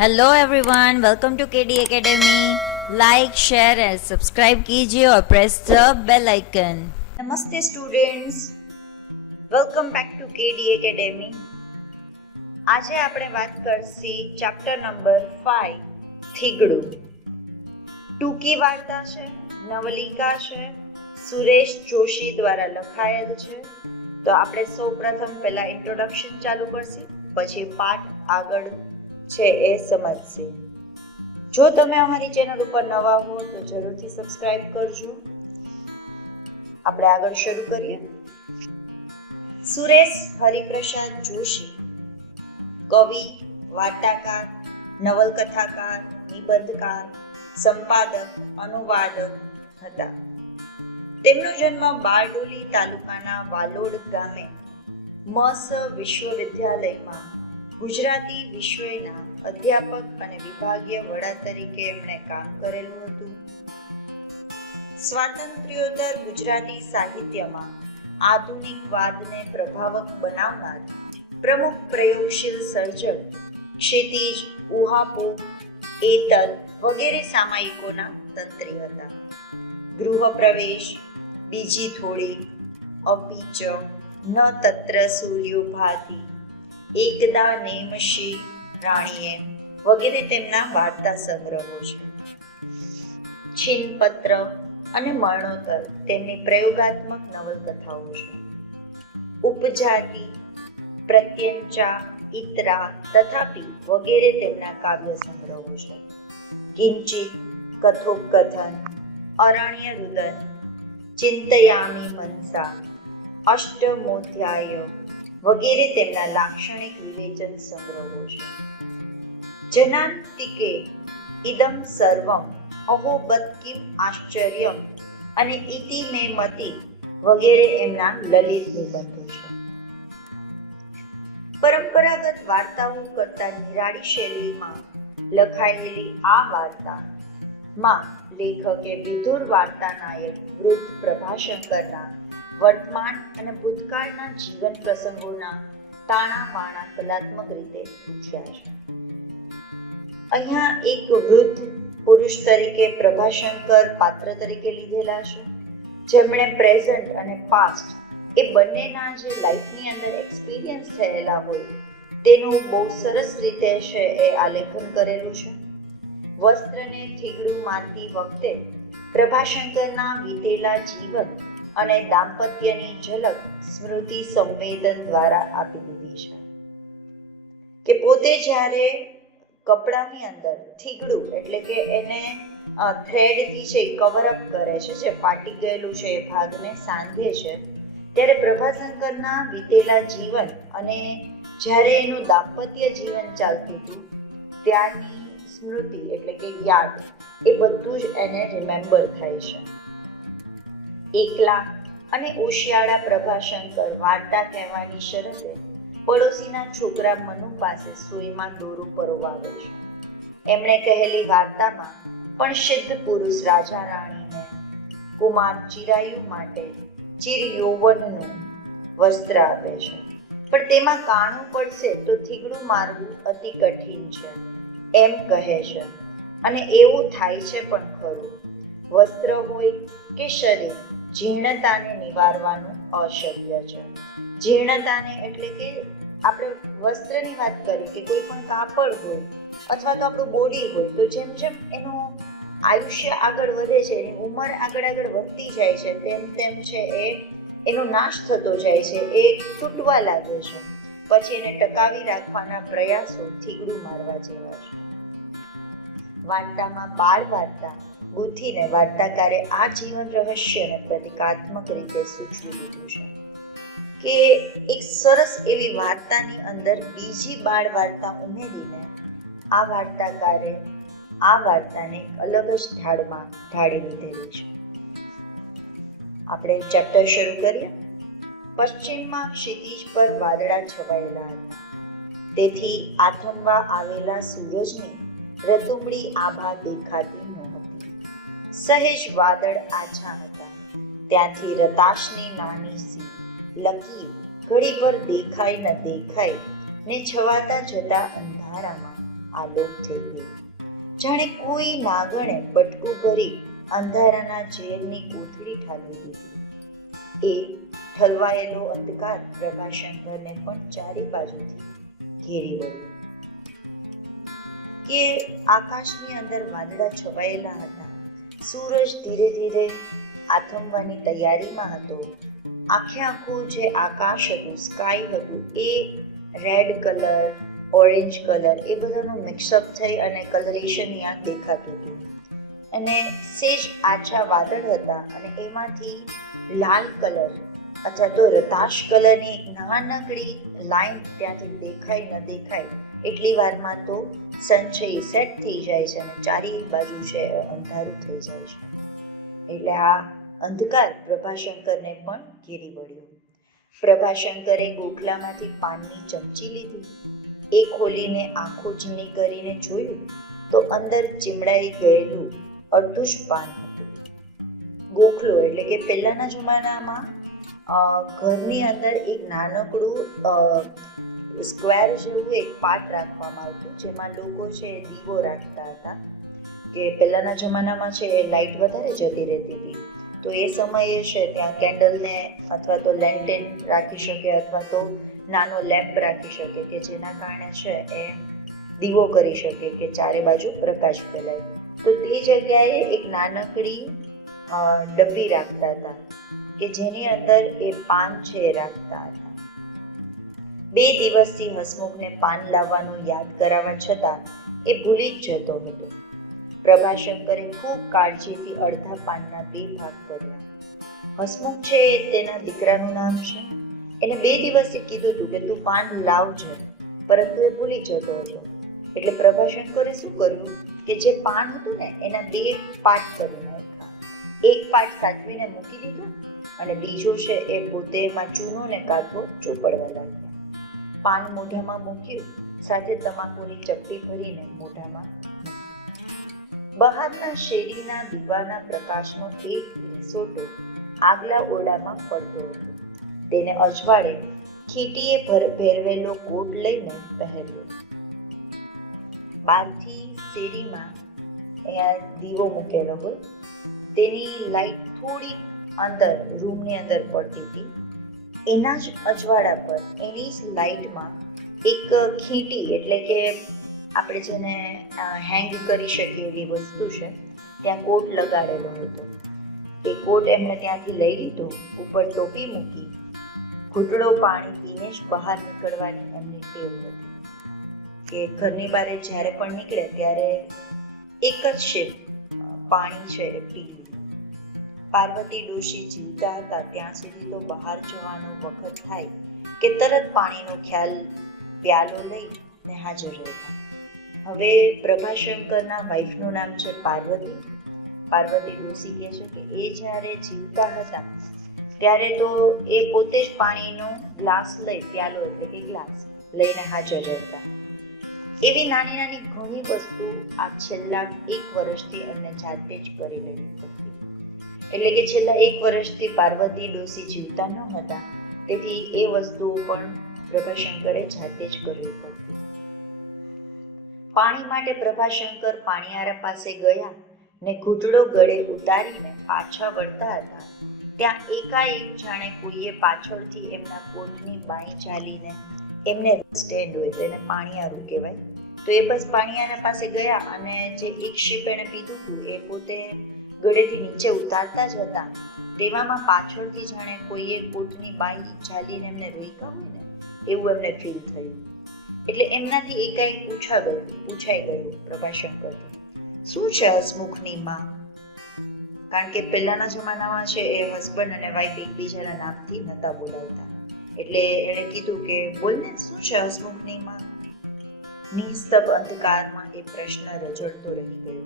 Hello everyone, welcome to KD academy. Like, share and subscribe कीजिए और press the bell icon. नमस्ते students, welcome back to KD academy. આજે આપણે વાત કરશી chapter number 5 થીગડું। ટૂંકી વાર્તા છે, નવલિકા છે, સુરેશ જોશી દ્વારા લખાયેલ છે। તો આપણે સૌપ્રથમ પહેલા ઇન્ટ્રોડક્શન ચાલુ કરશી, પછી પાઠ આગળ છે એ સમજશી। જો તમે અમારી ચેનલ ઉપર નવા હો તો જરૂરથી સબસ્ક્રાઇબ કરજો। આપણે આગળ શરૂ કરીએ। સુરેશ હરિપ્રસાદ જોશી કવિ, વાર્તાકાર, નવલકથાકાર, નિબંધકાર, સંપાદક, અનુવાદક હતા। તેમનો જન્મ બારડોલી તાલુકાના વાલોડ ગામે મસ વિશ્વવિદ્યાલયમાં ગુજરાતી વિષયના અધ્યાપક અને વિભાગીય વડા તરીકે એમણે કામ કરેલું હતું। સ્વાતંત્ર્યોત્તર ગુજરાતી સાહિત્યમાં આધુનિકવાદને પ્રભાવક બનાવનાર પ્રમુખ પ્રયોગશીલ સર્જક ક્ષિતિજ, ઉહાપોહ, એતલ વગેરે સામાયિકોના તંત્રી હતા। ગૃહ પ્રવેશ, બીજી થોડી, અપીચ, ન તત્ર સૂર્યો ભાતિ, એકદા નેમશી રાણીએ વગેરે તેમના વાર્તા સંગ્રહો છે। છિન્નપત્ર અને મરણોત્તર તેમની પ્રયોગાત્મક નવલકથાઓ છે। ઉપજાતિ, પ્રત્યંચા, ઇતરા, તથાપિ વગેરે તેમના કાવ્ય સંગ્રહો છે। કિંચિત, કથોપકથન, અરણ્ય રુદન, ચિંતયામિ મનસા, અષ્ટમોધ્યાય વગેરે તેમના લાક્ષણિક વિવેચન સંગ્રહો છે। જનાંતિકે ઇદમ સર્વમ અહોબત કિમ આશ્ચર્યમ અને ઇતિ મે મતિ વગેરે એમના લલિત નિબંધો છે। પરંપરાગત વાર્તાઓ કરતા નિરાળી શૈલીમાં લખાયેલી આ વાર્તામાં લેખકે વિધુર વાર્તા નાયક વૃદ્ધ પ્રભાશંકરના વર્તમાન અને ભૂતકાળના જીવન પ્રસંગોના તાણા વાણા કલાત્મક રીતે પૂછ્યા છે। અહીંયા એક વૃદ્ધ પુરુષ તરીકે પ્રભાશંકર પાત્ર તરીકે લીધેલા છે, જેમણે પ્રેઝન્ટ અને પાસ્ટ એ બંનેના જે લાઈફની અંદર એક્સપિરિયન્સ થયેલા હોય તેનું બહુ સરસ રીતે છે એ આલેખન કરેલું છે। વસ્ત્રને થીગડું મારતી વખતે પ્રભાશંકરના વીતેલા જીવન અને દાંપત્યની ઝલક સ્મૃતિ સંવેદન દ્વારા આપી દીધી છે કે પોતે જ્યારે કપડાની અંદર થીગડું એટલે કે એને થ્રેડથી છે કવરઅપ કરે છે, જે ફાટી ગયેલું છે એ ભાગને સાંધે છે, ત્યારે પ્રભાશંકરના વીતેલા જીવન અને જ્યારે એનું દાંપત્ય જીવન ચાલતું હતું ત્યારની સ્મૃતિ એટલે કે યાદ એ બધું જ એને રિમેમ્બર થાય છે। એકલા અને ઓશિયાળા પ્રભાશંકર વાર્તા કહેવાની શરતે પડોશીના છોકરા મનુ પાસે સુઈમાં દોરું પરોવાવે છે। એમણે કહેલી વાર્તામાં પણ સિદ્ધ પુરુષ રાજા રાણીને કુમાર ચિરાયુ માટે ચિર યૌવનનું વસ્ત્ર આપે છે, પણ તેમાં કાણું પડશે તો થીગડું મારવું અતિ કઠિન છે એમ કહે છે, અને એવું થાય છે પણ ખરું। વસ્ત્ર હોય કે શરીર, જીર્ણતાને નિવારવાનું અશક્ય છે। જીર્ણતાને એટલે કે આપણે વસ્ત્રની વાત કરીએ કે કોઈ પણ કાપડ હોય અથવા તો આપણું બોડી હોય તો જેમ જેમ એનું આયુષ્ય આગળ વધે છે, એની ઉંમર આગળ વધતી જાય છે, તેમ તેમ છે એનો નાશ થતો જાય છે, એ તૂટવા લાગે છે, પછી એને ટકાવી રાખવાના પ્રયાસો થીગડું મારવા જેવા છે। વાર્તામાં બાળ વાર્તા ગૂંથીને વાર્તાકારે આ જીવન રહસ્યને પ્રતિકાત્મક રીતે સૂચવી દીધું છે કે એક સરસ એવી વાર્તાની અંદર બીજી બાળ વાર્તા ઉમેરીને આ વાર્તાકારે આ વાર્તાને એક અલગ જ ઢાળમાં ઢાળી લીધેલી છે। આપણે ચેપ્ટર શરૂ કરીએ। પશ્ચિમમાં ક્ષિતિજ પર વાદળા છવાયેલા હતા, તેથી આથમવા આવેલા સૂરજની રતુમડી આભા દેખાતી નહોતી। સહેજ વાદળ આછા હતા, ત્યાંથી રતાશની નાની સી લકીર ઘડીભર દેખાય ન દેખાય ને છવાતા જતા અંધારામાં આલોપ થઈ ગઈ. જાણે કોઈ નાગણે બટકું ભરી અંધારાના ઝેરની કોથળી ઠાલવી દીધી. એ ઠલવાયેલો અંધકાર પ્રભાશંકરને પણ ચારે બાજુથી ઘેરી વળ્યો. કે આકાશની અંદર વાદળા છવાયેલા હતા. સૂરજ ધીરે ધીરે આથમવાની તૈયારીમાં હતો. આખે આખું જે આકાશ હતું, સ્કાય હતું, એ રેડ કલર, ઓરેન્જ કલર એ બધાનું મિક્સઅપ થઈ અને કલરેશન ત્યાં દેખાતું હતું. અને સેજ આછા વાદળ હતા અને એમાંથી લાલ કલર અથવા તો રતાશ કલરની એક નાનકડી લાઈન ત્યાંથી દેખાય ન દેખાય એટલી વારમાં તો સન છે એ સેટ થઈ જાય છે અને ચારે બાજુ છે અંધારું થઈ જાય છે. એટલે આ અંધકાર પ્રભાશંકરને પણ ઘેરી વળ્યો. પ્રભાશંકરે ગોખલામાંથી પાનની ચમચી લીધી. એ ખોલીને આંખો ઝીણી કરીને જોયું તો અંદર ચીમડાઈ ગયેલું અડધું જ પાન હતું. ગોખલો એટલે કે પહેલાંના જમાનામાં ઘરની અંદર એક નાનકડું સ્ક્વેર જેવું એક પાટ રાખવામાં આવતું, જેમાં લોકો છે એ દીવો રાખતા હતા. કે પહેલાંના જમાનામાં છે એ લાઇટ વધારે જતી રહેતી હતી, તો એ સમયે છે ત્યાં કેન્ડલને અથવા તો લેન્ટેન રાખી શકે અથવા તો નાનો લેમ્પ રાખી શકે કે જેના કારણે છે એ દીવો કરી શકે કે ચારે બાજુ પ્રકાશ ફેલાય. તો તે જગ્યાએ એક નાનકડી ડબ્બી રાખતા હતા કે જેની અંદર એ પાન છે એ રાખતા હતા. 2 દિવસથી હસમુખને પાન લાવવાનું યાદ કરાવવા છતાં એ ભૂલી જ જતો હતો. પ્રભાશંકરે ખૂબ કાળજીથી અડધા પાનના 2 ભાગ કર્યા. હસમુખ છે એ તેના દીકરાનું નામ છે. એને 2 દિવસથી કીધું હતું કે તું પાન લાવજે, પરંતુ એ ભૂલી જતો હતો. એટલે પ્રભાશંકરે શું કર્યું કે જે પાન હતું ને એના 2 પાર્ટ કરી નાખ્યા. એક પાર્ટ સાચવીને મૂકી દીધું અને બીજો છે એ પોતે એમાં ચૂનો ને કાંઠો ચોપડવા લાગ્યા. પાન મોઢામાં મૂક્યું, સાથે તમાકુની ચપટી ભરીને મોઢામાં મૂકી. બહારના શેરીના દીવાના પ્રકાશનો એક લીસોટો આગલા ઓરડામાં પડતો હતો. તેને અજવાળે ખીટીએ ભેરવેલો કોટ લઈને પહેર્યો. બહારથી શેરીમાં અહીંયા દીવો મૂકેલો હોય, તેની લાઈટ થોડી અંદર રૂમની અંદર પડતી હતી. એના જ અજવાળા પર એની જ લાઈટમાં એક ખીટી એટલે કે આપણે જેને હેંગ કરી શકીએ એવી વસ્તુ છે, ત્યાં કોટ લગાડેલો હતો. એ કોટ એમણે ત્યાંથી લઈ લીધો, ઉપર ટોપી મૂકી, ઘૂંટડો પાણી પીને જ બહાર નીકળવાની એમની ટેવ હતી કે ઘરની બહાર જ્યારે પણ નીકળે ત્યારે એક જ શેપ પાણી છે એ પી લીધું. પાર્વતી ડોશી જીવતા હતા ત્યાં સુધી તો બહાર જવાનો વખત થાય કે તરત પાણીનો પ્યાલો લઈને હાજર રહેતા. હવે પ્રભાશંકરના વાઈફનું નામ છે પાર્વતી. પાર્વતી ડોશી કહે છે કે એ જ્યારે જીવતા હતા ત્યારે તો એ પોતે જ પાણીનો ગ્લાસ લઈ, પ્યાલો એટલે કે ગ્લાસ લઈને હાજર રહેતા. એવી નાની નાની ઘણી વસ્તુ આ છેલ્લા 1 વર્ષથી એમને જાતે જ કરી લેવી પડતી. એટલે કે છેલ્લા 1 વર્ષથી પાર્વતી ડોશી જીવતા ન હતા, તેથી એ વસ્તુઓ પણ પ્રભાશંકરે જાતે જ કરવી પડતી. પાણી માટે પ્રભાશંકર પાણીયારા પાસે ગયા ને ઘૂંટડો ગળે ઉતારીને પાછા વળતા હતા ત્યાં એકાએક જાણે કોઈએ પાછળથી એમના કોટની બાઈ ચાલીને એમને સ્ટેન્ડ હોય તો એને પાણીયારું કહેવાય, તો એ બસ પાણીયારા પાસે ગયા અને જે એક શીપ એણે પીધું હતું એ પોતે ગળેથી નીચે ઉતારતા જ હતા. તેવામાં પાછળથી જાણે કોઈએ કોટની બાઈ ચાલીને એમને રોક્યા હોય ને એવું એમને ફીલ થયું. એટલે એમનાથી એકાએક પૂછાઈ ગયું પ્રભાશંકરથી, શું છે હસમુખની માં? કારણ કે પહેલાના જમાનામાં છે એ હસબન્ડ અને વાઈફ એકબીજાના નામથી નહોતા બોલાવતા. એટલે એણે કીધું કે બોલને, શું છે હસમુખની માં? નિસ્તબ્ધ અંધકારમાં એ પ્રશ્ન રઝળતો રહી ગયો.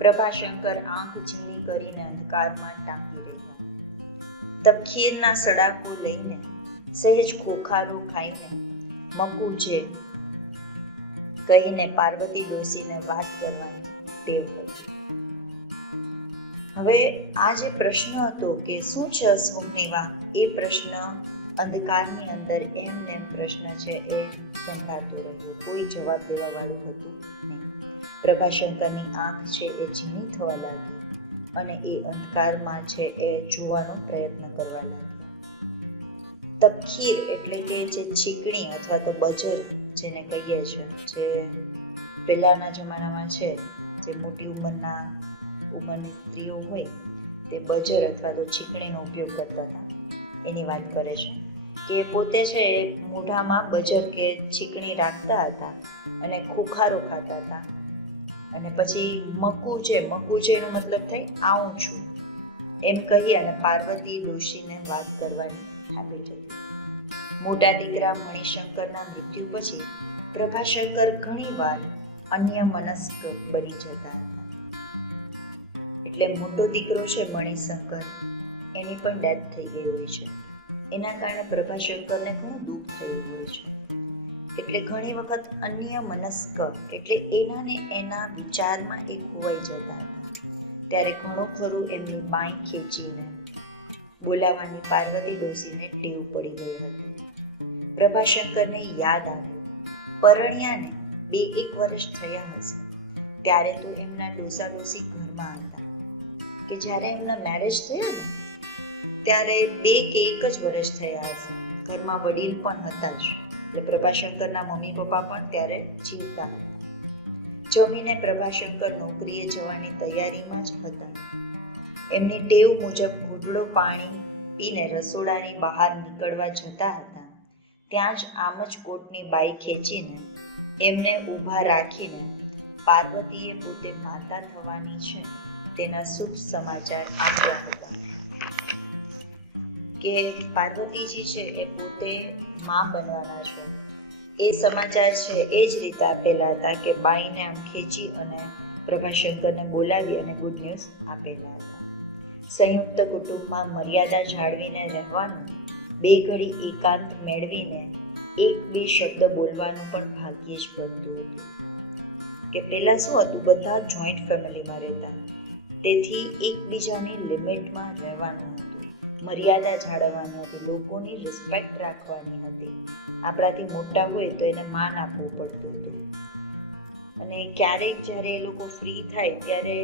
પ્રભાશંકર આંખ ઝીણી કરીને અંધકારમાં ટાંકી રહ્યા. તપખીરના સડાકો લઈને સહેજ ખોખારો ખાઈને મકું છે કહીને પાર્વતી ડોશીને વાત કરવાની ટેવ હતી. હવે આ જે પ્રશ્ન હતો કે શું છે હસમુખની માં, એ પ્રશ્ન અંધકારની અંદર એમ પ્રશ્ન છે એ સંભાળતો રહ્યો. કોઈ જવાબ દેવાવાળું હતું નહીં. પ્રભાશંકરની આંખ છે એ ઝીણી થવા લાગી અને એ અંધકારમાં છે એ જોવાનો પ્રયત્ન કરવા લાગ્યા. તપખીર એટલે કે જે ચીકણી અથવા તો બજર જેને કહીએ છીએ, જે પહેલાંના જમાનામાં છે, જે મોટી ઉંમરની સ્ત્રીઓ હોય તે બજર અથવા તો ચીકણીનો ઉપયોગ કરતા હતા, એની વાત કરે છે. કે પોતે છે એ મોઢામાં બજર કે ચીકણી રાખતા હતા અને ખોખારો ખાતા હતા. અને પછી મકુ છે એનો મતલબ થાય આવું છું એમ કહી અને પાર્વતી ડોશીને વાત કરવાની થાકી જતી. મોટા દીકરા મણિશંકરના મૃત્યુ પછી પ્રભાશંકર ઘણીવાર અન્યમનસ્ક બની જતા હતા. એટલે મોટો દીકરો છે મણિશંકર, એની પણ ડેથ થઈ ગઈ હોય છે. એના કારણે પ્રભાશંકરને ઘણું દુઃખ થયું હોય છે. એટલે ઘણી વખત અન્યમનસ્ક એટલે એના ને એના વિચારમાં એ ખોવાઈ જતા હતા. ત્યારે ઘણું ખરું એમની બાંય ખેંચીને બોલાવવાની પાર્વતી ડોશીને ટેવ પડી ગઈ હતી. પ્રભાશંકરને યાદ આવ્યું, પરણ્યાને 2-1 વર્ષ થયા હશે ત્યારે તો એમના ડોસા ડોસી ઘરમાં હતા. કે જ્યારે એમના મેરેજ થયા ને ત્યારે 2 કે 1 જ વર્ષ થયા હશે. ઘરમાં વડીલ પણ હતા જ. એટલે પ્રભાશંકરના મમ્મી પપ્પા પણ ત્યારે જીવતા હતા. જમીને પ્રભાશંકર નોકરીએ જવાની તૈયારીમાં જ હતા. એમની ટેવ મુજબ ઘૂંટડો પાણી પીને રસોડાની બહાર નીકળવા જતા હતા. ત્યાં જ આમ જ કોટની બાઈ ખેંચીને એમને ઊભા રાખીને પાર્વતીએ પોતે માતા થવાની છે તેના શુભ સમાચાર આપ્યા હતા. કે પાર્વતીજી છે એ પોતે મા બનવાના છે એ સમાચાર છે એ જ રીતે આપેલા હતા કે બાઈને આમ ખેંચી અને પ્રભાશંકરને બોલાવી અને ગુડ ન્યૂઝ આપેલા હતા. સંયુક્ત કુટુંબમાં મર્યાદા જાળવીને રહેવાનું, 2 ઘડી એકાંત મેળવીને 1-2 શબ્દ બોલવાનું પણ ભાગ્યે જ બનતું હતું. કે પહેલાં શું હતું, બધા જોઈન્ટ ફેમિલીમાં રહેતા, તેથી એકબીજાની લિમિટમાં રહેવાનું હતું, મર્યાદા જાળવવાની હતી, લોકોની રિસ્પેક્ટ રાખવાની હતી. આપણાથી મોટા હોય તો એને માન આપવું પડતું હતું. અને ક્યારેક જ્યારે એ લોકો ફ્રી થાય ત્યારે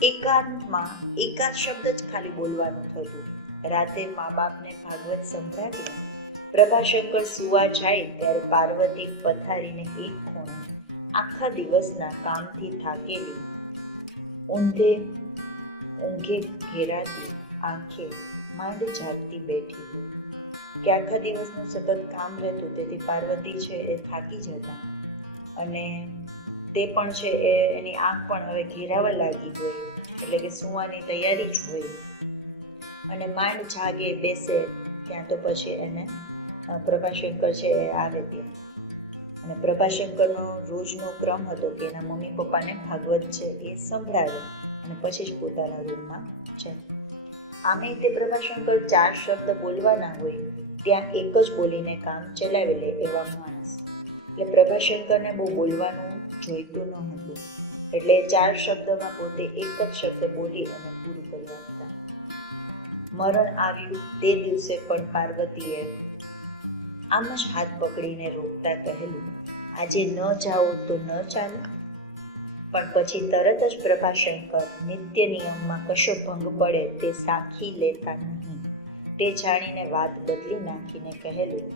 એકાંતમાં એકાદ શબ્દ જ ખાલી બોલવાનું થતું. રાતે મા બાપને ભાગવત સંભળાવીને પ્રભાશંકર સુવા જાય ત્યારે પાર્વતી પથારીને એક ખૂણે આખા દિવસના કામથી થાકેલી ઊંઘે ઘેરાતી આંખે માંડ જાગતી બેઠી હોય. કે આખા દિવસનું સતત કામ રહેતું, તેથી પાર્વતી છે એ થાકી જતા અને તે પણ છે એની આંખ પણ હવે ઘેરાવા લાગી હોય, એટલે કે સૂવાની તૈયારી જ હોય. અને માંડ જાગે બેસે ત્યાં તો પછી એને પ્રભાશંકર છે એ આવે ત્યાં. અને પ્રભાશંકરનો રોજનો ક્રમ હતો કે એના મમ્મી પપ્પાને ભાગવત છે એ સંભળાવે અને પછી જ પોતાના રૂમમાં જાય. આમે તે પ્રભાશંકર 4 શબ્દ બોલવાના હોય ત્યાં એક જ બોલીને કામ ચલાવી લે એવા માણસ. એટલે પ્રભાશંકરને બહુ બોલવાનું જોઈતું ન હતું, એટલે 4 શબ્દમાં પોતે એક જ શબ્દ બોલી અને પૂરું કરી આપતા. મરણ આવ્યું તે દિવસે પણ પાર્વતીએ આમ જ હાથ પકડીને રોકતા કહેલું, આજે ન જાઓ તો ન ચાલે. પણ પછી તરત જ પ્રભાશંકર નિત્ય નિયમમાં કશો ભંગ પડે તે સાખી લેતા નહીં. તે જાણીને વાત બદલી નાખીને કહેલું,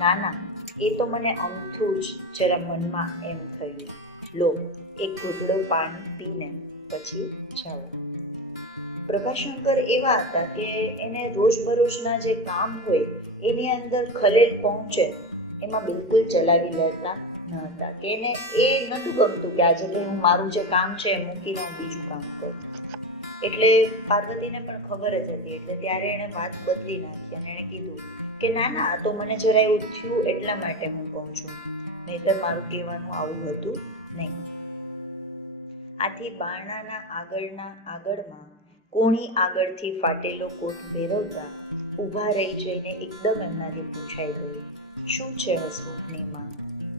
ના એ તો મને અમથું જ જરા મનમાં એમ થયું, લો એક ઘૂંટડો પાણી પીને પછી જાઓ. પ્રભાશંકર એવા હતા કે એને રોજબરોજના જે કામ હોય એની અંદર ખલેલ પહોંચે એમાં બિલકુલ ચલાવી લેતા ન હતા. કે એને એ નહોતું ગમતું કે આજે હું મારું જે કામ છે એ મૂકીને હું બીજું કામ કરું. એટલે પાર્વતીને પણ ખબર જ હતી, એટલે ત્યારે એણે વાત બદલી નાખી અને એણે કીધું કે ના આ તો મને જરા એવું થયું એટલા માટે હું કહું છું, નહીંતર મારું કહેવાનું આવું હતું નહીં. આથી બારણાના આગળમાં કોણી આગળથી ફાટેલો કોટ ભેરવતા ઊભા રહી જઈને એકદમ એમનાથી પૂછાઈ ગયું, શું છે હસમુખની માં?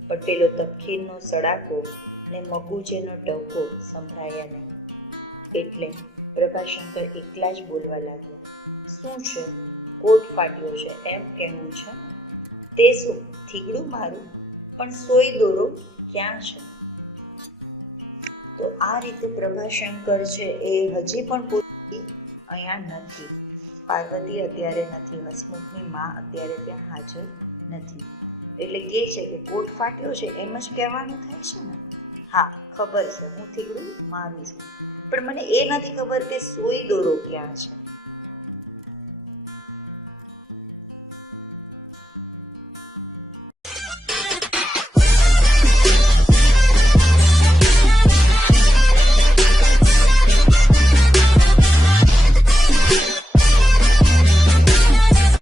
પણ પેલો તપખીરનો સડાકો ને મકુજેનો ટહુકો સંભળાયા નહીં. એટલે પ્રભાશંકર એકલા જ બોલવા લાગ્યા, શું છે? કોટ ફાટ્યો છે એમ કહેવું છે ને? તે શું થીગડું મારું, પણ સોય દોરો ક્યાં છે? તો આ રીતે પ્રભાશંકર છે એ હજી પણ પૂરી અહીંયા નથી. પાર્વતી અત્યારે નથી, હસમુખની માં અત્યારે ત્યાં હાજર નથી. એટલે કહે છે કે કોટ ફાટ્યો છે એમ જ કહેવાનું થાય છે ને? હા ખબર છે, હું થીગડું મારું છું, પણ મને એ નથી ખબર કે સોય દોરો ક્યાં છે.